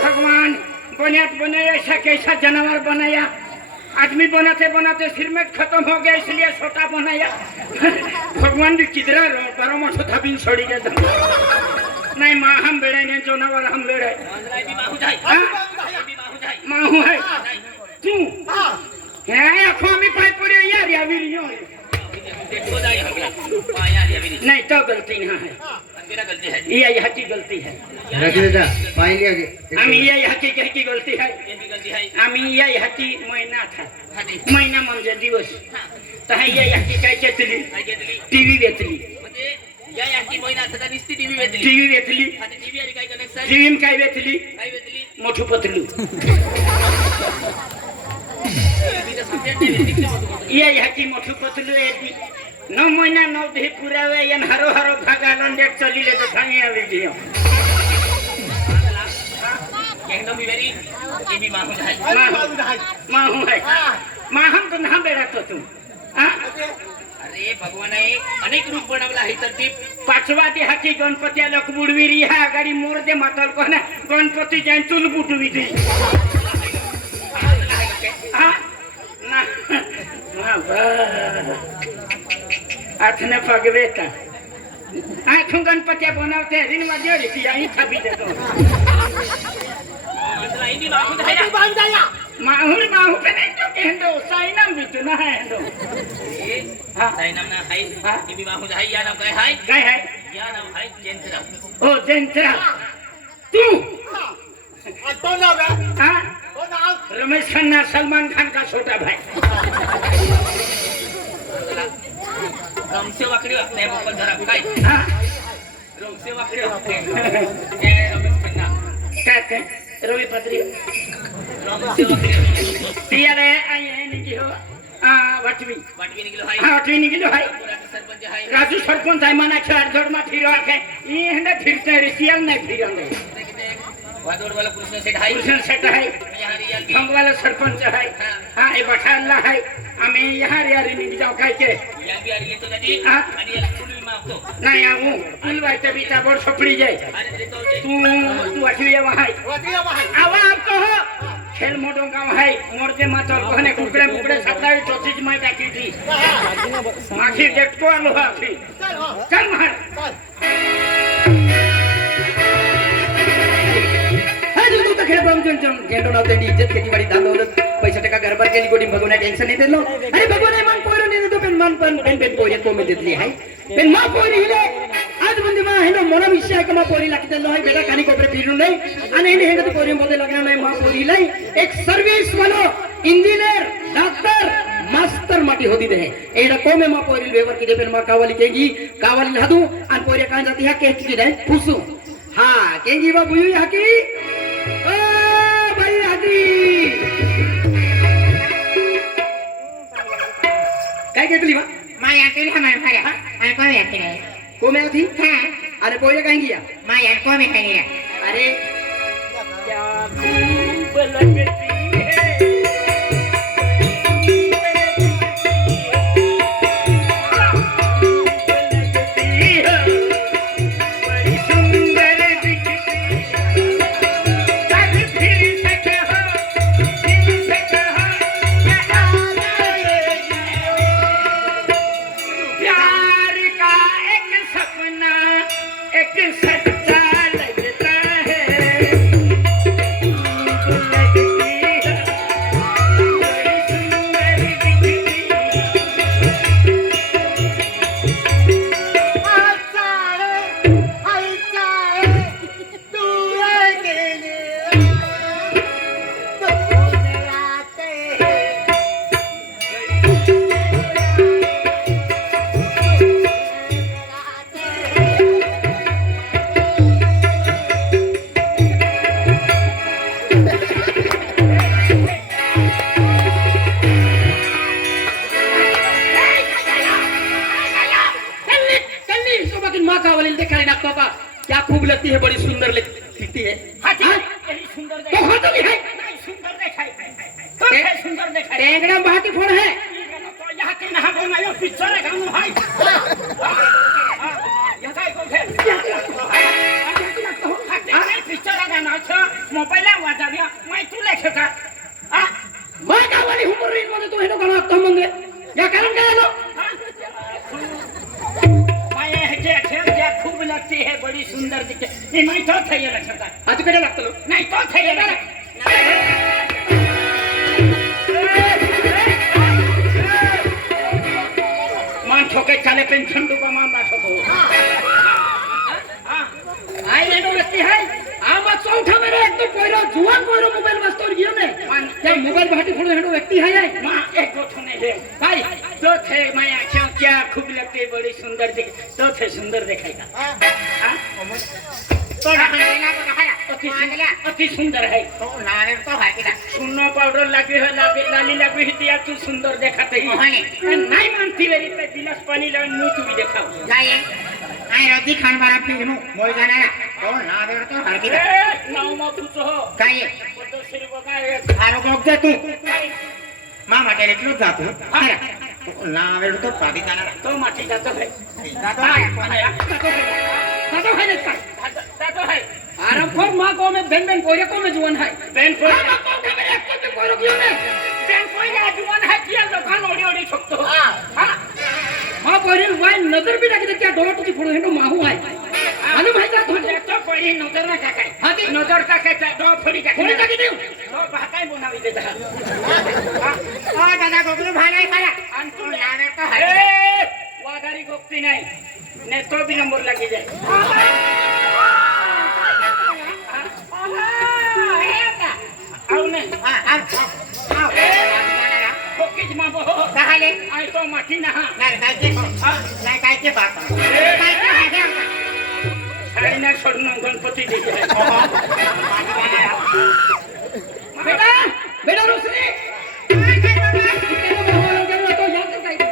भगवान बुनियाद बनाया ऐसा कैसा जानवर बनाया। आदमी बनाते बनाते सिर में खत्म हो गया इसलिए छोटा बनाया। भगवान भी किधर परम छोटा बिन छोड़ी गया नहीं माँ हम बेड़े नहीं जानवर हम बेड़े माहू है तू है अखोमी पाई पड़े यार या वीडियो नहीं तो गलती ना है ये यहाँ की गलती है हम ये यहाँ की गलती है हम ये यहाँ की महीना था महीना म्हणजे दिवस तर ये यहाँ की काय घेतली टीव्ही घेतली या याची महिना आता नुसती टीव्ही घेतली टीव्ही घेतली टीव्ही आणि काय कनेक्शन टीव्ही काय घेतली मोठू पतलू ये यहाँ की मोठू पतलू है 9 महीना 9 दिन पूरा हुए यन हरो हरो भागा लंडेट चली ले तो थांगे आ वीडियो एकदम वेरी ये भी माहू है माहू है माहम तो ना बेड़ा तो तुम हां अरे भगवान आहे अनेक रूप बनवला आहे तर ती पाचवा ते हाकी गणपती लोक बुडविरी हा गाडी मोर दे मातल को ना गणपती जान तुल बुटवी दी हां ना आठने पगवेता आठों गणपतिया बनावते हैं दिन में जोड़ी थी यहीं छबी देतो माहूर माहू पे नहीं तो कहंदो साइनम भी तो ना है हंदो हां साइनम ना है ये भी माहू है या नाम काय है या नाम है जयंतराव ओ जयंतराव तू तो ना बे हां तो ना रमेश खन्ना सलमान खान का छोटा भाई रमसे वाकडी वागते मोकल जरा काय हां रमसे वाकडी वागते ए रमेश खन्ना कहते रवि पत्री रमसे वाकडी पिया रे आये निकी हो वाटवी निकलो हाय हां वाटवी निकलो हाय सरपंच हाय राजू सरपंच आहे मना खेळ जोड मा फिरवा के ई हंडे फिरते रे सियल नाही फिरंगे वादोड वाला कृष्ण सेठ हाय कृष्ण सेठ है यहाँ रियल भी हम वाला सरपंच है हां ए बठाला है आम्ही यहाँ रियारी निघ जाऊ काय के या भी आ रही है तो नदी हां आणि याला फुल मागतो नाही आऊ फुल वाईचा बीचा बोर छपडी जाय अरे तो तू अठवी वहां आवा कहो खेल मोडो गाव है मोरते मातर कहने कुकड़े मुकड़े सताई तो चीज मैं डाकी थी माखी डेट को लोहा थी चल मार तू तो खेळ बम जम गेंडो ना तेडी इज्जत खेतीवाडी दादवलत पैसा टका घरबार केली गोडी भगवान टेन्शन नाही देलो अरे भगवान मन पोरो नाही देतो पण मन पण पोरे तो मी देतली आहे पण मा पोरी हिले आज म्हणजे मा हेनो मोना विषय का मा पोरी लागते लो है बेटा कानी कोपरे फिरू नाही आणि हे हेंगत पोरी मध्ये लागणार नाही मा पोरी लाई एक सर्विस वालो इंजिनियर डॉक्टर मास्टर माटी होती दे एडा कोमे मा पोरी वेवर की दे पण मा कावाली केगी कावाली लादू आणि पोरी काय जाती हा केक की दे फुसू हा केगी बा बुयू हा की ओ भाई हाजी काय घेतली बा माया केली हमारे भाया आणि कोण याती नाही कोमे थी हां अरे पोरे काय किया माया कोण आहे नाही अरे क्या खूब लगती है माँ का वाली दिखाई ना पापा क्या खूब लगती है बड़ी सुंदर लगती है हाँ ठीक हाँ? है यही सुंदर तो देखाय हो तो भी है नहीं सुंदर देखाय तो है सुंदर देखाय टेंगड़ा बहाती फोड़ है तो यहाँ के ना बनायो पिक्चर है गाँव भाई यहाँ का को है पिक्चर है गाना अच्छा मोबाइल आवाज आ गया मैं तू लेके का हाँ माँ का वाली हुमर रीन मध्ये तो हेनो गाना आता मंगे या कारण काय लो माया है जे खूब लगती है बड़ी सुंदर दिखते ये मैं तो थे ये लगता आता कडे लागतो लो नहीं तो थे ये मान ठोके चले पेंशन डूबा मान ना ठोको आई हेनो व्यक्ती है आमा चौथा मेरे एक तो कोयरो जुवान कोयरो मोबाइल मस्तोर गियो ने क्या मोबाइल बहाती फोड़ हेनो व्यक्ती है यार माँ एक गोठो नहीं ले भाई तो थे माया क्यों क्या खूब लगती है बड़ी सुंदर दिख तो थे सुंदर दिखाएगा तो ढाकना तो ढाया तो आंगल्या अति सुंदर है तो नावे तो भातीला सुनो पाउडर लगी है लाली लगी है दिया तू सुंदर दिखाते ही कोहनी नहीं मानती मेरी पे गिलास पानी लाइन मुंह तू भी दिखाओ जाए आई रोटी खान बारा फिरनु मोय जाना तो नावे तो भातीला नाव मा पूछो हो काय तो श्री बघा आरो बघ तू मामा टेरे क्लोज जातो अरे नावे तो पादी जाणार तो माटी जातो है जातो आहे दादा है ना जातो है आराम फोड़ माँ को में बेन कोयरे को में जुवान है बेन कोई माँ को के मेरे एक तो कोयरो गियो ने बेन कोई ना जुबान है किया दुकान ओडी ओडी ठोकतो हां माँ कोयरे वाइन नजर भी रखी क्या डोला तुझी फोड़ हेनो माहू है आलू भाई जा तो कोई नजर ना का काय हाँ जी नजर का काय दो फोड़ी का फोड़ी का देऊ तो भाकाय बनावी देता ओ दादा गोगलू भानाय खाया आणि तू नावे तो ए आहे वादारी गोपती नाही ने तो भी नंबर लगी जाए आओ ने कोकीज मा बो कहाले आई तो माटी ना नाही काय के नाही काय के बात काय के आहे साडी ना सोडून गणपती देते बेटा बेटा रोशनी इतने में हो गया तो याद कर काय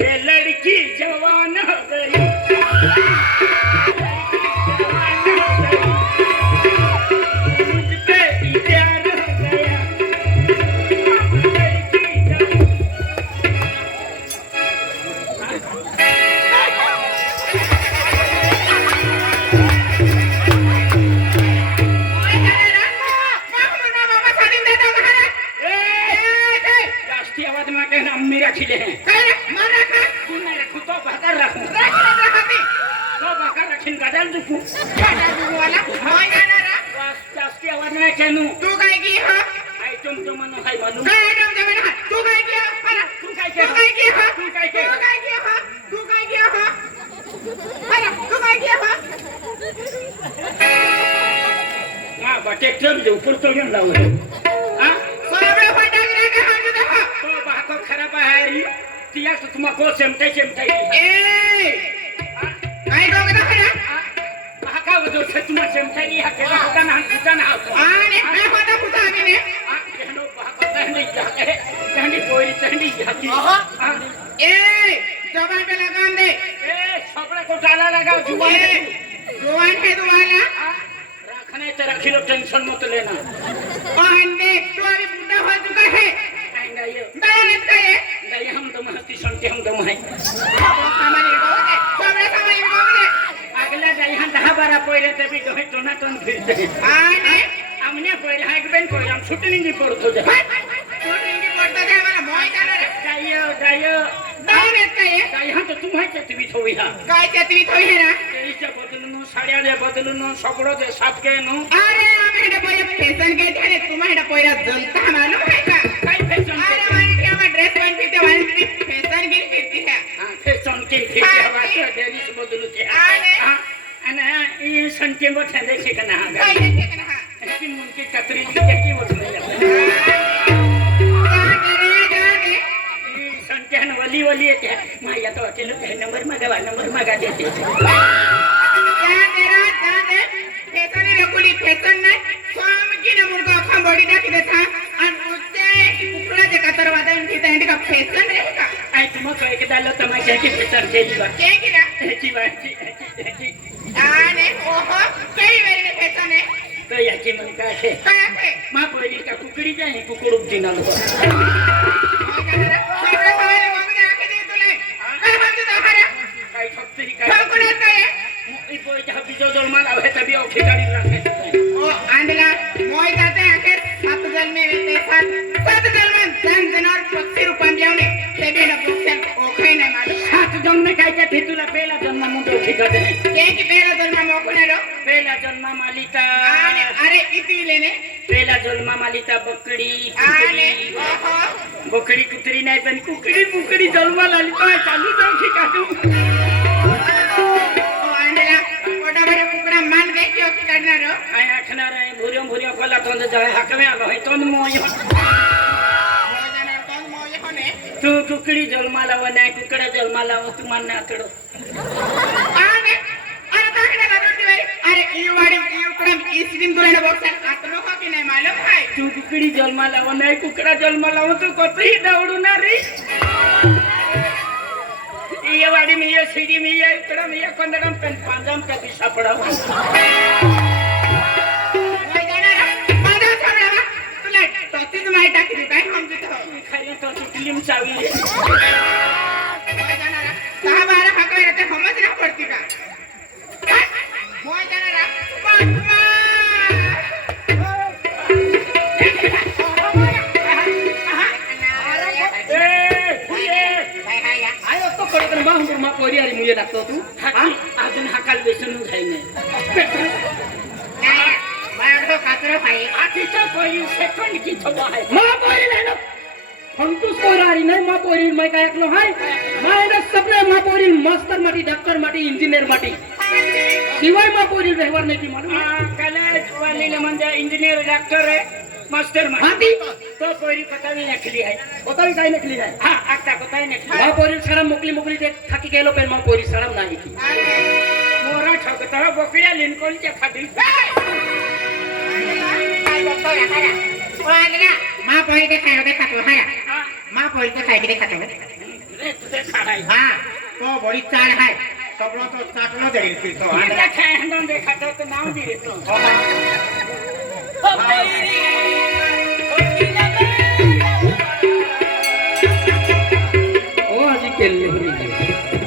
ये लड़की जवान हो गई मुझ पे प्यार हो गया लड़की जवान जास्ती आवाज में कहना अम्मी रखी ले हैं तू नहीं रखू तो बहकर रखू तो बहकर रखीन गदल दुखू जास्ती आवाज में कहनू तू काय की हा आई तुम मनो हाय मनु काय काम जमे ना तू काय की हा तू काय तू काय की हा तू काय तू काय की हा तू काय की हा अरे तू काय की हा हां बटे ट्रक दे ऊपर तो घेऊन लावू हां सगळे फटाके का हाणू दे तो बाको खराब आहे री तिया तो तुमको चमटे ए काय दोघं दाखला बाका वजो से तुम चमटे हा केला होता ना कुटाना आणि काय होता कुठं आम्ही ने कहनो बाका कहने जाके कहनी कोई कहनी जाती हां ए जबान पे लगाम दे ए छपड़ा को डाला लगाओ जुबान जुबान है तुम्हाला रखने तो रखी लो टेंशन मत लेना बहन दे तू अभी बुढ़ा हो चुका है आएगा ये दयानत करे नहीं हम तो महती संते हम तो महे हमारे गांव के सबरे समय गांव के अगला जाई हम 10-12 पहिले तभी दोहे टोना टोन फिरते आणि हमने पहिले हाइक बेन कोई हम शूटिंग की पड़तो जा छोटी पडता दे मला मोय जाणार गायो दयानत करे गाय हम तो तुम है चतवी थोई हा काय त्यातली थोई है ना तेरीच्या बदलून साड्या दे बदलून सगळं दे साप के नो अरे आम्ही हेडा पहिले फॅशन के ध्याने तुम्हा हेडा पहिला जलता मालूम है का काय फॅशन अरे वाणी के आवा ड्रेस पण फिरते वाणी फॅशन गिर फिरती है हां फॅशन के फिर हवा के देली से बदलू के हां आणि ये संते मत है देखे का ना काय देखे का ना की मुनकी कतरी की बोल संत्यान वली येते माया तो अकेले नंबर मागा देते जाने फॅशन रकुली फॅशन नाही स्वामीजी ने मुर्गा खांबोडी टाकी देता आणि उच्चे कुकळाचे कातर वादन तिथे का फॅशन रे चर्चेची बात के किरा ह्याची बातची आने ओहो केई वेळी खेचने तर याची मग काय आहे काय आहे मा पहिली का कुकडी जाय कुकडूप दिनालो सगळे सवाले वगैरे आके दे तुला काय म्हणते दाखरा काय फक्त काय कोणाच काय ई पोय त्या बिजो जळमा लावे तबी औषध गाडी राखे ओ आंधला मोय जाते आके सात जन्मे वेते सात जन्म जान जनावर पक्षी रूपान जेवणे ते बेड बोक्सन ओखै नाही मालूम 7 जन्म काय त्या तुला पहिला जन्म मुंडो ठिकाते के की बेड जन्म मोखणारो पहिला जन्म मालिका आने अरे इती लेने पहिला जन्म मालिका बकडी आने कुकडी ओहो बकडी कुत्री नाही पण कुकडी कुकडी जन्माला आली काय चालू जाऊ ठिकाणू ओ आंधला पोटा भरे कुकडा मान गई की ओकी काढणारो काय आखणार आहे भुर्यो भुर्यो कोला तोंड जाय हाकवे आलो है तोंड मोय मोय जाणार कोण मोय होणे तू कुकडी जन्माला व नाही कुकडा जन्माला व तू मान आतडो आने अरे ताकडे गाडोटी बाई अरे यू वाडी यू कडम ई स्ट्रीम दुरेने बॉक्स आतलो हो की नाही मालूम आहे तू कुकडी जन्माला व नाही कुकडा जन्माला व तू कतही दौडून रे ये वाडी मी ये सीडी मी ये इकडं मी ये कोंदडम पेन पांजम का दिशा पडाव मोय जाणार माझा सामना तुला तोतीच माहिती टाकली काय समजत हो खरी तो फिल्म चावी मोय जाणार 10-12 हाकवे ते समज ना पडती का मोय जाणार आयो तो कडकन बाहुंडूर मा पोरी आली मुये लागतो तू अजून हाकाल बेसन घाई नाही आधीचा पोरी सेकंड की थोडा आहे मा पोरी लेनो फंटूस पोरारी नाही मा पोरी मै काय ऐकलो हाय मायना सपने मा पोरी मास्टर माटी डॉक्टर माटी इंजिनियर माटी शिवाय मा पोरी व्यवहार नाही की मालूम कॉलेज वालीला म्हणजे इंजिनियर डॉक्टर आहे मास्टर हाती तो पोरी पतावी नकली आहे कोतावी काय नकली आहे हा आता कोताही नकली मा पोरी सडा मोकली मोकली ते थाकी गेलो पेन मा पोरी सडा नाही की मोरा ठोकता बोकड्या लिंकोलच्या खाली मा पोळी ते खाय होते खातो हाय मा पोळी ते खाय किती खातो रे तुझे खाडाय हा तो बडी चाड हाय सगळं तो चाटलो जाईल की तो आता खाय हंडून देखातो तर नाव दे तो ओ आजी केल्ले